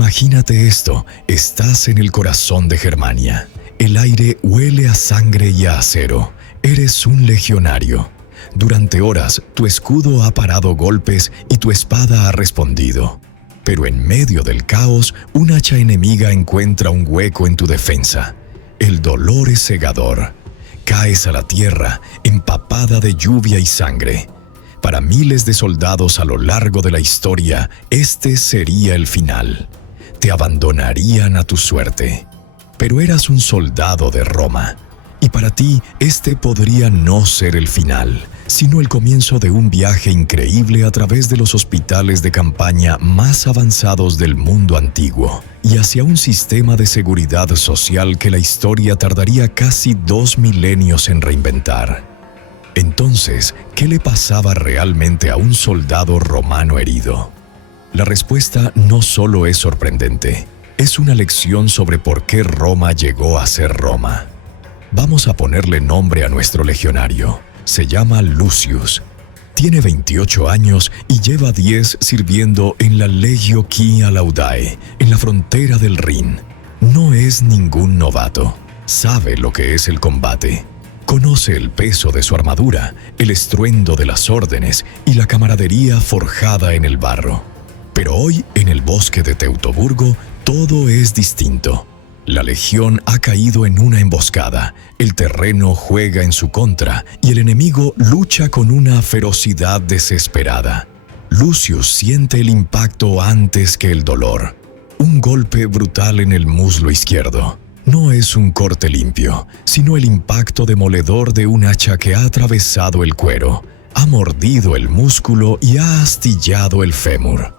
Imagínate esto, estás en el corazón de Germania. El aire huele a sangre y a acero. Eres un legionario. Durante horas, tu escudo ha parado golpes y tu espada ha respondido. Pero en medio del caos, un hacha enemiga encuentra un hueco en tu defensa. El dolor es cegador. Caes a la tierra, empapada de lluvia y sangre. Para miles de soldados a lo largo de la historia, este sería el final. Te abandonarían a tu suerte. Pero eras un soldado de Roma. Y para ti, este podría no ser el final, sino el comienzo de un viaje increíble a través de los hospitales de campaña más avanzados del mundo antiguo y hacia un sistema de seguridad social que la historia tardaría casi 2 milenios en reinventar. Entonces, ¿qué le pasaba realmente a un soldado romano herido? La respuesta no solo es sorprendente, es una lección sobre por qué Roma llegó a ser Roma. Vamos a ponerle nombre a nuestro legionario. Se llama Lucius. Tiene 28 años y lleva 10 sirviendo en la Legio Quia Laudae, en la frontera del Rin. No es ningún novato. Sabe lo que es el combate. Conoce el peso de su armadura, el estruendo de las órdenes y la camaradería forjada en el barro. Pero hoy, en el bosque de Teutoburgo, todo es distinto. La legión ha caído en una emboscada, el terreno juega en su contra y el enemigo lucha con una ferocidad desesperada. Lucius siente el impacto antes que el dolor. Un golpe brutal en el muslo izquierdo. No es un corte limpio, sino el impacto demoledor de un hacha que ha atravesado el cuero, ha mordido el músculo y ha astillado el fémur.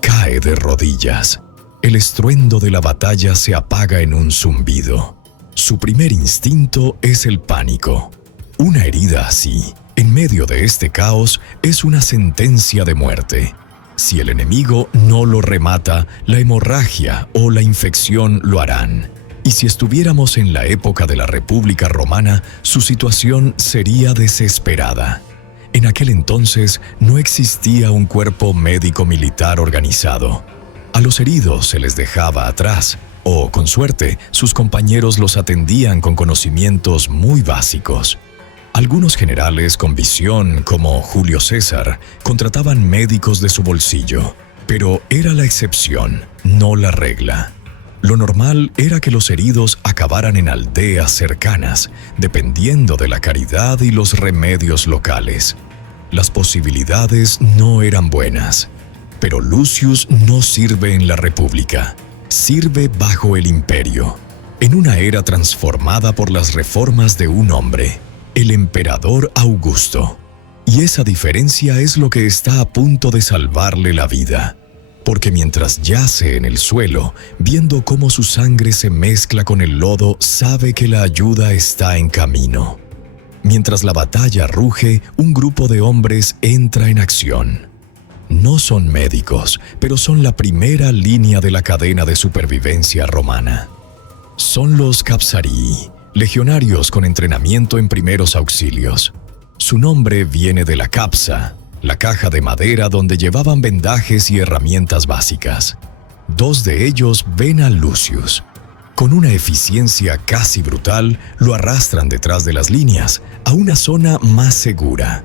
Cae de rodillas. El estruendo de la batalla se apaga en un zumbido. Su primer instinto es el pánico. Una herida así, en medio de este caos, es una sentencia de muerte. Si el enemigo no lo remata, la hemorragia o la infección lo harán. Y si estuviéramos en la época de la República Romana, su situación sería desesperada. En aquel entonces no existía un cuerpo médico-militar organizado. A los heridos se les dejaba atrás, o, con suerte, sus compañeros los atendían con conocimientos muy básicos. Algunos generales con visión, como Julio César, contrataban médicos de su bolsillo, pero era la excepción, no la regla. Lo normal era que los heridos acabaran en aldeas cercanas, dependiendo de la caridad y los remedios locales. Las posibilidades no eran buenas. Pero Lucius no sirve en la República, sirve bajo el Imperio, en una era transformada por las reformas de un hombre, el emperador Augusto. Y esa diferencia es lo que está a punto de salvarle la vida, porque mientras yace en el suelo, viendo cómo su sangre se mezcla con el lodo, sabe que la ayuda está en camino. Mientras la batalla ruge, un grupo de hombres entra en acción. No son médicos, pero son la primera línea de la cadena de supervivencia romana. Son los Capsarii, legionarios con entrenamiento en primeros auxilios. Su nombre viene de la capsa, la caja de madera donde llevaban vendajes y herramientas básicas. 2 de ellos ven a Lucius. Con una eficiencia casi brutal, lo arrastran detrás de las líneas, a una zona más segura.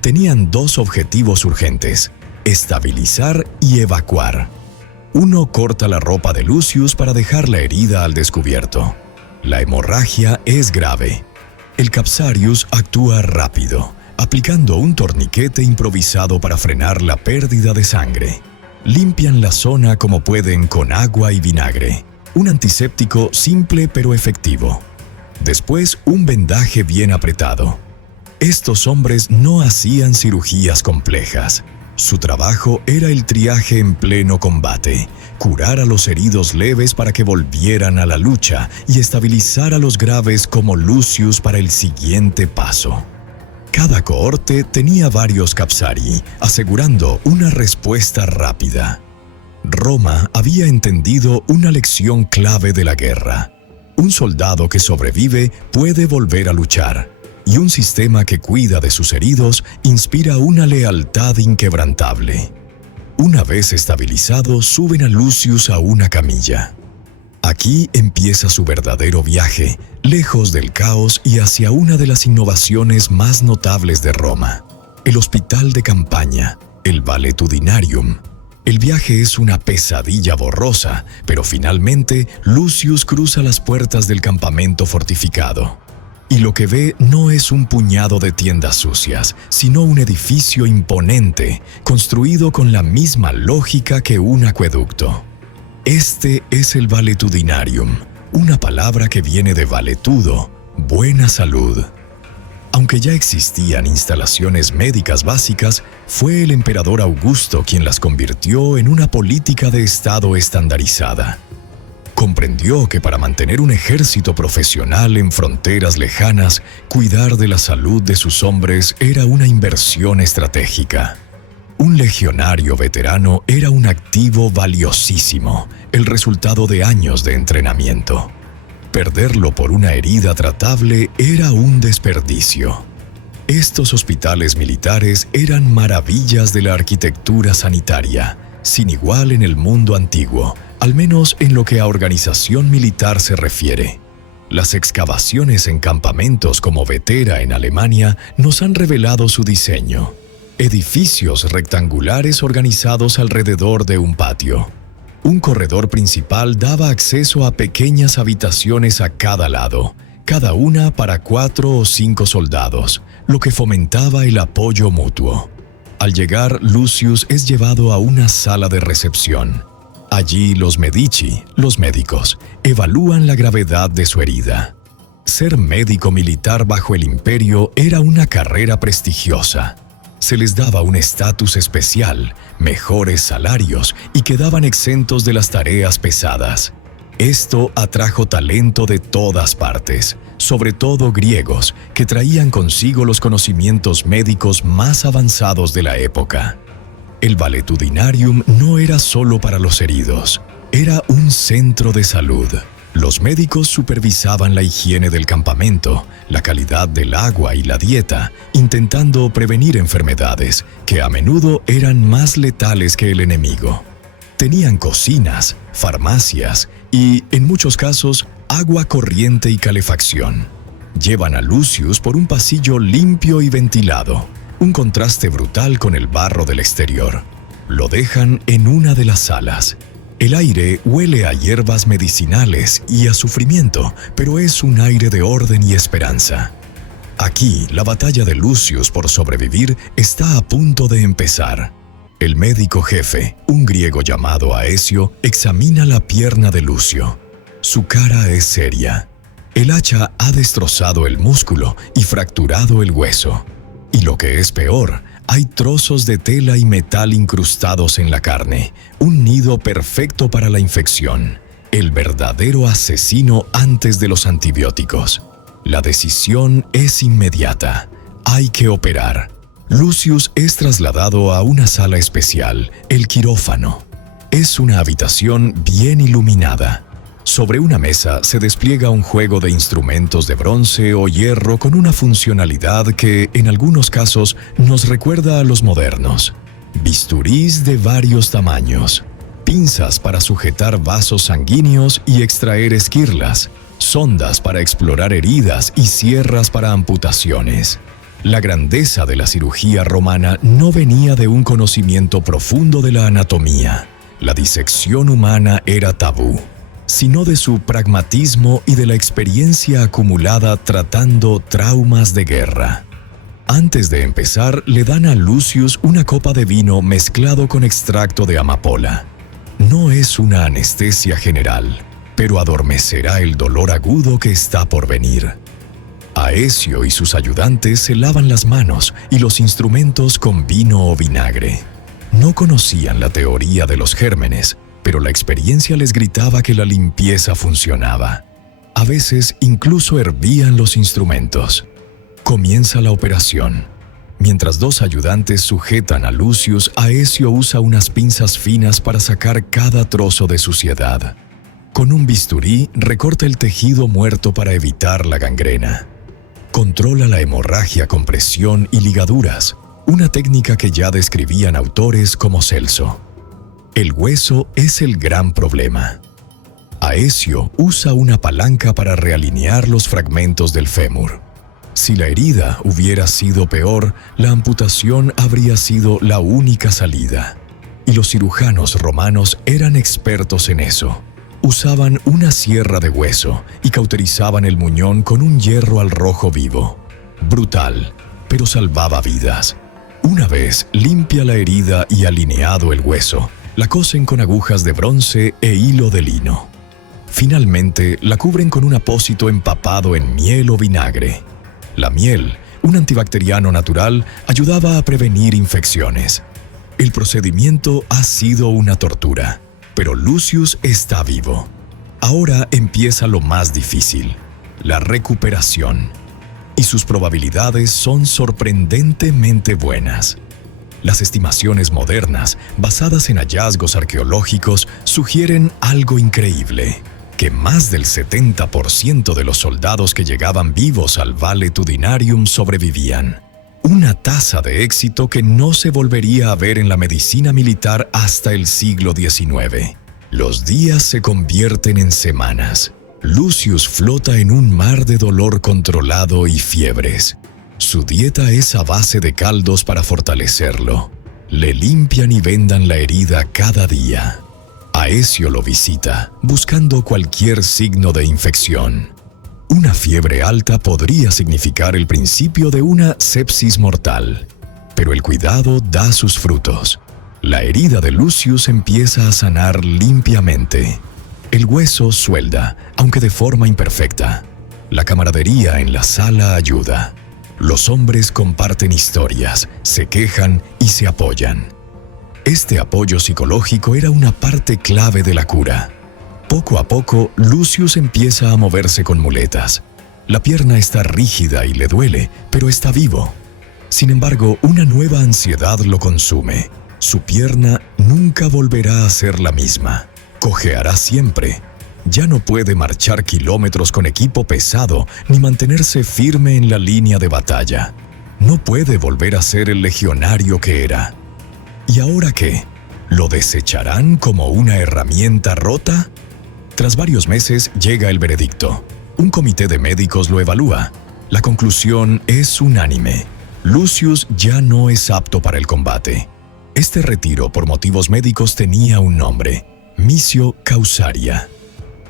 Tenían 2 objetivos urgentes: estabilizar y evacuar. Uno corta la ropa de Lucius para dejar la herida al descubierto. La hemorragia es grave. El Capsarius actúa rápido, aplicando un torniquete improvisado para frenar la pérdida de sangre. Limpian la zona como pueden con agua y vinagre. Un antiséptico simple pero efectivo. Después, un vendaje bien apretado. Estos hombres no hacían cirugías complejas. Su trabajo era el triaje en pleno combate, curar a los heridos leves para que volvieran a la lucha y estabilizar a los graves como Lucius para el siguiente paso. Cada cohorte tenía varios Capsarii, asegurando una respuesta rápida. Roma había entendido una lección clave de la guerra. Un soldado que sobrevive puede volver a luchar, y un sistema que cuida de sus heridos inspira una lealtad inquebrantable. Una vez estabilizado, suben a Lucius a una camilla. Aquí empieza su verdadero viaje, lejos del caos y hacia una de las innovaciones más notables de Roma, el hospital de campaña, el Valetudinarium. El viaje es una pesadilla borrosa, pero finalmente Lucius cruza las puertas del campamento fortificado. Y lo que ve no es un puñado de tiendas sucias, sino un edificio imponente, construido con la misma lógica que un acueducto. Este es el Valetudinarium, una palabra que viene de valetudo, buena salud. Aunque ya existían instalaciones médicas básicas, fue el emperador Augusto quien las convirtió en una política de Estado estandarizada. Comprendió que para mantener un ejército profesional en fronteras lejanas, cuidar de la salud de sus hombres era una inversión estratégica. Un legionario veterano era un activo valiosísimo, el resultado de años de entrenamiento. Perderlo por una herida tratable era un desperdicio. Estos hospitales militares eran maravillas de la arquitectura sanitaria, sin igual en el mundo antiguo, al menos en lo que a organización militar se refiere. Las excavaciones en campamentos como Vetera en Alemania nos han revelado su diseño. Edificios rectangulares organizados alrededor de un patio. Un corredor principal daba acceso a pequeñas habitaciones a cada lado, cada una para 4 o 5 soldados, lo que fomentaba el apoyo mutuo. Al llegar, Lucius es llevado a una sala de recepción. Allí los Medici, los médicos, evalúan la gravedad de su herida. Ser médico militar bajo el imperio era una carrera prestigiosa. Se les daba un estatus especial, mejores salarios y quedaban exentos de las tareas pesadas. Esto atrajo talento de todas partes, sobre todo griegos, que traían consigo los conocimientos médicos más avanzados de la época. El Valetudinarium no era solo para los heridos, era un centro de salud. Los médicos supervisaban la higiene del campamento, la calidad del agua y la dieta, intentando prevenir enfermedades que a menudo eran más letales que el enemigo. Tenían cocinas, farmacias y, en muchos casos, agua corriente y calefacción. Llevan a Lucius por un pasillo limpio y ventilado, un contraste brutal con el barro del exterior. Lo dejan en una de las salas. El aire huele a hierbas medicinales y a sufrimiento, pero es un aire de orden y esperanza. Aquí, la batalla de Lucius por sobrevivir está a punto de empezar. El médico jefe, un griego llamado Aesio, examina la pierna de Lucio. Su cara es seria. El hacha ha destrozado el músculo y fracturado el hueso. Y lo que es peor, hay trozos de tela y metal incrustados en la carne, un nido perfecto para la infección, el verdadero asesino antes de los antibióticos. La decisión es inmediata. Hay que operar. Lucius es trasladado a una sala especial, el quirófano. Es una habitación bien iluminada. Sobre una mesa se despliega un juego de instrumentos de bronce o hierro con una funcionalidad que, en algunos casos, nos recuerda a los modernos. Bisturís de varios tamaños, pinzas para sujetar vasos sanguíneos y extraer esquirlas, sondas para explorar heridas y sierras para amputaciones. La grandeza de la cirugía romana no venía de un conocimiento profundo de la anatomía. La disección humana era tabú, sino de su pragmatismo y de la experiencia acumulada tratando traumas de guerra. Antes de empezar, le dan a Lucius una copa de vino mezclado con extracto de amapola. No es una anestesia general, pero adormecerá el dolor agudo que está por venir. Aesio y sus ayudantes se lavan las manos y los instrumentos con vino o vinagre. No conocían la teoría de los gérmenes, pero la experiencia les gritaba que la limpieza funcionaba. A veces incluso hervían los instrumentos. Comienza la operación. Mientras 2 ayudantes sujetan a Lucius, Aesio usa unas pinzas finas para sacar cada trozo de suciedad. Con un bisturí recorta el tejido muerto para evitar la gangrena. Controla la hemorragia con presión y ligaduras, una técnica que ya describían autores como Celso. El hueso es el gran problema. Aecio usa una palanca para realinear los fragmentos del fémur. Si la herida hubiera sido peor, la amputación habría sido la única salida. Y los cirujanos romanos eran expertos en eso. Usaban una sierra de hueso y cauterizaban el muñón con un hierro al rojo vivo. Brutal, pero salvaba vidas. Una vez limpia la herida y alineado el hueso, la cosen con agujas de bronce e hilo de lino. Finalmente, la cubren con un apósito empapado en miel o vinagre. La miel, un antibacteriano natural, ayudaba a prevenir infecciones. El procedimiento ha sido una tortura, pero Lucius está vivo. Ahora empieza lo más difícil, la recuperación. Y sus probabilidades son sorprendentemente buenas. Las estimaciones modernas, basadas en hallazgos arqueológicos, sugieren algo increíble, que más del 70% de los soldados que llegaban vivos al Valle Tudinarium sobrevivían. Una tasa de éxito que no se volvería a ver en la medicina militar hasta el siglo XIX. Los días se convierten en semanas. Lucius flota en un mar de dolor controlado y fiebres. Su dieta es a base de caldos para fortalecerlo. Le limpian y vendan la herida cada día. Aecio lo visita, buscando cualquier signo de infección. Una fiebre alta podría significar el principio de una sepsis mortal, pero el cuidado da sus frutos. La herida de Lucius empieza a sanar limpiamente. El hueso suelda, aunque de forma imperfecta. La camaradería en la sala ayuda. Los hombres comparten historias, se quejan y se apoyan. Este apoyo psicológico era una parte clave de la cura. Poco a poco, Lucius empieza a moverse con muletas. La pierna está rígida y le duele, pero está vivo. Sin embargo, una nueva ansiedad lo consume. Su pierna nunca volverá a ser la misma. Cojeará siempre. Ya no puede marchar kilómetros con equipo pesado ni mantenerse firme en la línea de batalla. No puede volver a ser el legionario que era. ¿Y ahora qué? ¿Lo desecharán como una herramienta rota? Tras varios meses llega el veredicto. Un comité de médicos lo evalúa. La conclusión es unánime. Lucius ya no es apto para el combate. Este retiro por motivos médicos tenía un nombre: Missio Causaria.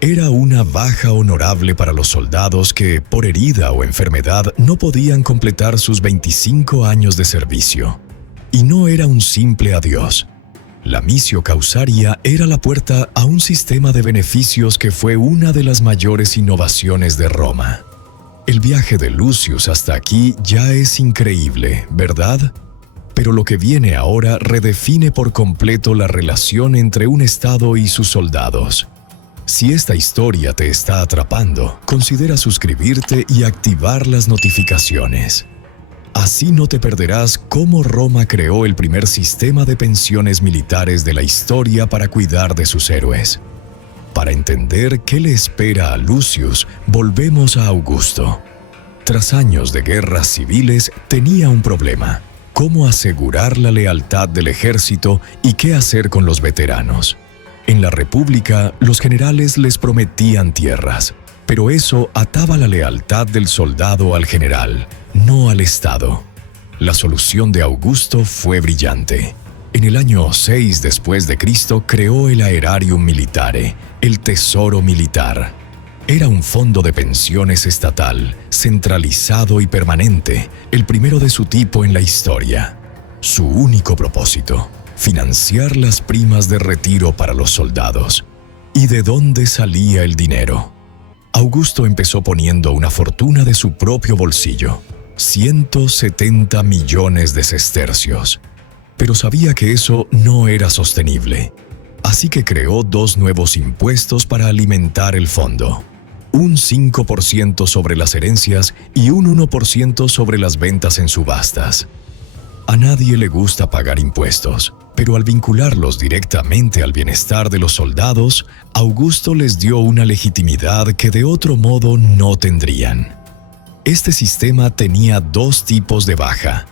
Era una baja honorable para los soldados que, por herida o enfermedad, no podían completar sus 25 años de servicio. Y no era un simple adiós. La Missio Causaria era la puerta a un sistema de beneficios que fue una de las mayores innovaciones de Roma. El viaje de Lucius hasta aquí ya es increíble, ¿verdad? Pero lo que viene ahora redefine por completo la relación entre un Estado y sus soldados. Si esta historia te está atrapando, considera suscribirte y activar las notificaciones. Así no te perderás cómo Roma creó el primer sistema de pensiones militares de la historia para cuidar de sus héroes. Para entender qué le espera a Lucius, volvemos a Augusto. Tras años de guerras civiles, tenía un problema: cómo asegurar la lealtad del ejército y qué hacer con los veteranos. En la República, los generales les prometían tierras, pero eso ataba la lealtad del soldado al general, no al Estado. La solución de Augusto fue brillante. En el año 6 después de Cristo creó el Aerarium Militare, el tesoro militar. Era un fondo de pensiones estatal, centralizado y permanente, el primero de su tipo en la historia. Su único propósito: financiar las primas de retiro para los soldados. ¿Y de dónde salía el dinero? Augusto empezó poniendo una fortuna de su propio bolsillo: 170 millones de sestercios. Pero sabía que eso no era sostenible. Así que creó dos nuevos impuestos para alimentar el fondo: un 5% sobre las herencias y un 1% sobre las ventas en subastas. A nadie le gusta pagar impuestos, pero al vincularlos directamente al bienestar de los soldados, Augusto les dio una legitimidad que de otro modo no tendrían. Este sistema tenía dos tipos de baja: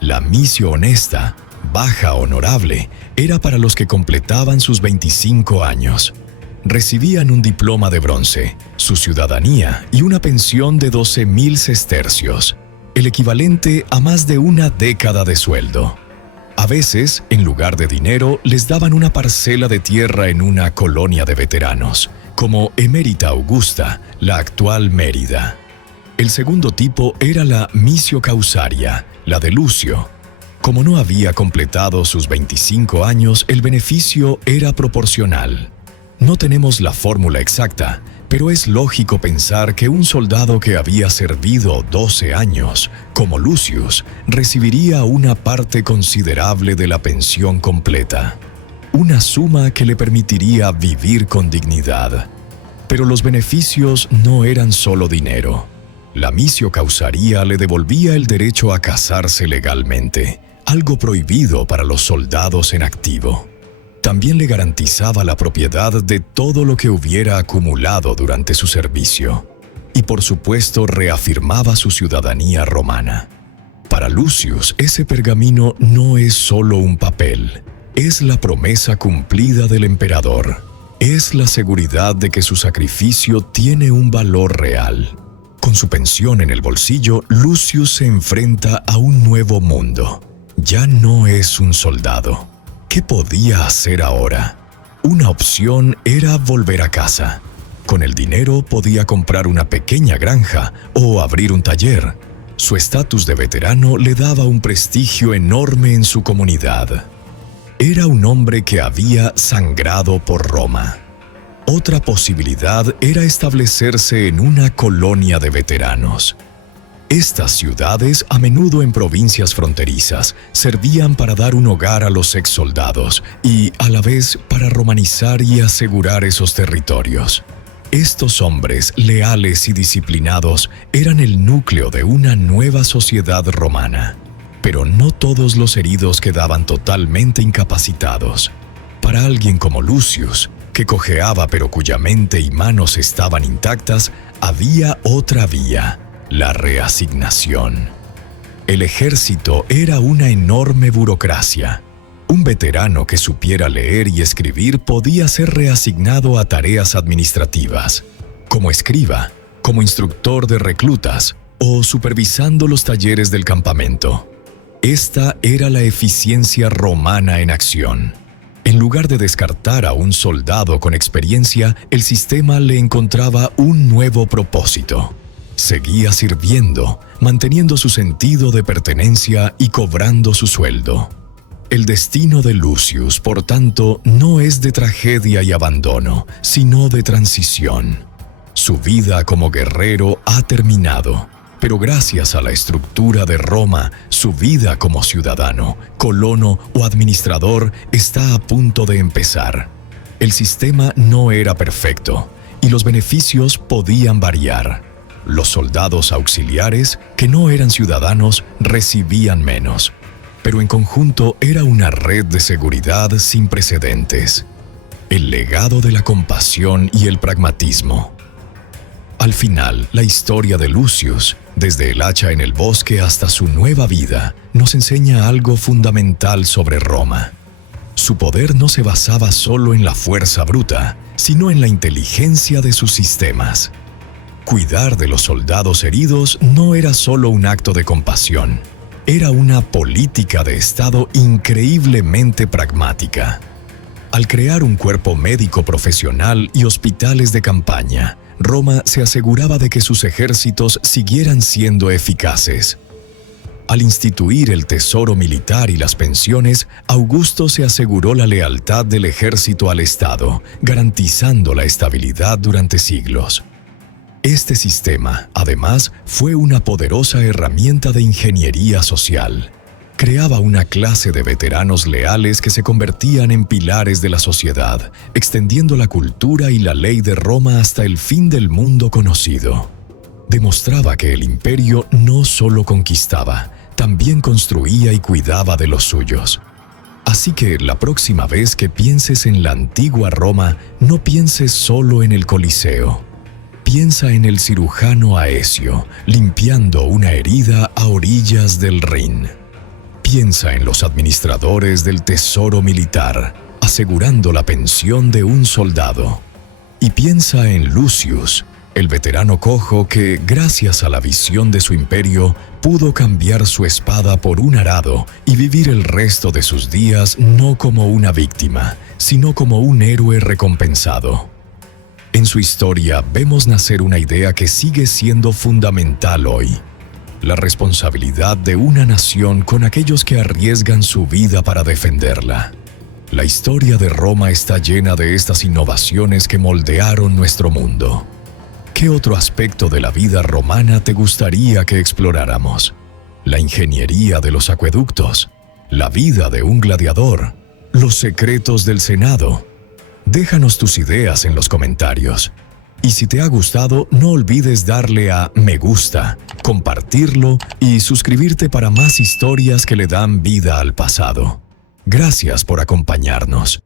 la missio honesta, baja honorable era para los que completaban sus 25 años. Recibían un diploma de bronce, su ciudadanía y una pensión de 12.000 sestercios, el equivalente a más de una década de sueldo. A veces, en lugar de dinero, les daban una parcela de tierra en una colonia de veteranos, como Emérita Augusta, la actual Mérida. El segundo tipo era la missio causaria, la de Lucio. Como no había completado sus 25 años, el beneficio era proporcional. No tenemos la fórmula exacta, pero es lógico pensar que un soldado que había servido 12 años, como Lucius, recibiría una parte considerable de la pensión completa, una suma que le permitiría vivir con dignidad. Pero los beneficios no eran solo dinero. La missio causaria le devolvía el derecho a casarse legalmente, algo prohibido para los soldados en activo. También le garantizaba la propiedad de todo lo que hubiera acumulado durante su servicio. Y por supuesto reafirmaba su ciudadanía romana. Para Lucius, ese pergamino no es solo un papel, es la promesa cumplida del emperador. Es la seguridad de que su sacrificio tiene un valor real. Con su pensión en el bolsillo, Lucius se enfrenta a un nuevo mundo. Ya no es un soldado. ¿Qué podía hacer ahora? Una opción era volver a casa. Con el dinero podía comprar una pequeña granja o abrir un taller. Su estatus de veterano le daba un prestigio enorme en su comunidad. Era un hombre que había sangrado por Roma. Otra posibilidad era establecerse en una colonia de veteranos. Estas ciudades, a menudo en provincias fronterizas, servían para dar un hogar a los exsoldados y, a la vez, para romanizar y asegurar esos territorios. Estos hombres, leales y disciplinados, eran el núcleo de una nueva sociedad romana. Pero no todos los heridos quedaban totalmente incapacitados. Para alguien como Lucius, que cojeaba pero cuya mente y manos estaban intactas, había otra vía: la reasignación. El ejército era una enorme burocracia. Un veterano que supiera leer y escribir podía ser reasignado a tareas administrativas, como escriba, como instructor de reclutas o supervisando los talleres del campamento. Esta era la eficiencia romana en acción. En lugar de descartar a un soldado con experiencia, el sistema le encontraba un nuevo propósito. Seguía sirviendo, manteniendo su sentido de pertenencia y cobrando su sueldo. El destino de Lucius, por tanto, no es de tragedia y abandono, sino de transición. Su vida como guerrero ha terminado, pero gracias a la estructura de Roma, su vida como ciudadano, colono o administrador está a punto de empezar. El sistema no era perfecto, y los beneficios podían variar. Los soldados auxiliares, que no eran ciudadanos, recibían menos. Pero en conjunto era una red de seguridad sin precedentes. El legado de la compasión y el pragmatismo. Al final, la historia de Lucius, desde el hacha en el bosque hasta su nueva vida, nos enseña algo fundamental sobre Roma. Su poder no se basaba solo en la fuerza bruta, sino en la inteligencia de sus sistemas. Cuidar de los soldados heridos no era solo un acto de compasión, era una política de Estado increíblemente pragmática. Al crear un cuerpo médico profesional y hospitales de campaña, Roma se aseguraba de que sus ejércitos siguieran siendo eficaces. Al instituir el tesoro militar y las pensiones, Augusto se aseguró la lealtad del ejército al Estado, garantizando la estabilidad durante siglos. Este sistema, además, fue una poderosa herramienta de ingeniería social. Creaba una clase de veteranos leales que se convertían en pilares de la sociedad, extendiendo la cultura y la ley de Roma hasta el fin del mundo conocido. Demostraba que el imperio no solo conquistaba, también construía y cuidaba de los suyos. Así que la próxima vez que pienses en la antigua Roma, no pienses solo en el Coliseo. Piensa en el cirujano Aecio, limpiando una herida a orillas del Rin. Piensa en los administradores del tesoro militar, asegurando la pensión de un soldado. Y piensa en Lucius, el veterano cojo que, gracias a la visión de su imperio, pudo cambiar su espada por un arado y vivir el resto de sus días no como una víctima, sino como un héroe recompensado. En su historia vemos nacer una idea que sigue siendo fundamental hoy: la responsabilidad de una nación con aquellos que arriesgan su vida para defenderla. La historia de Roma está llena de estas innovaciones que moldearon nuestro mundo. ¿Qué otro aspecto de la vida romana te gustaría que exploráramos? La ingeniería de los acueductos, la vida de un gladiador, los secretos del Senado. Déjanos tus ideas en los comentarios. Y si te ha gustado, no olvides darle a me gusta, compartirlo y suscribirte para más historias que le dan vida al pasado. Gracias por acompañarnos.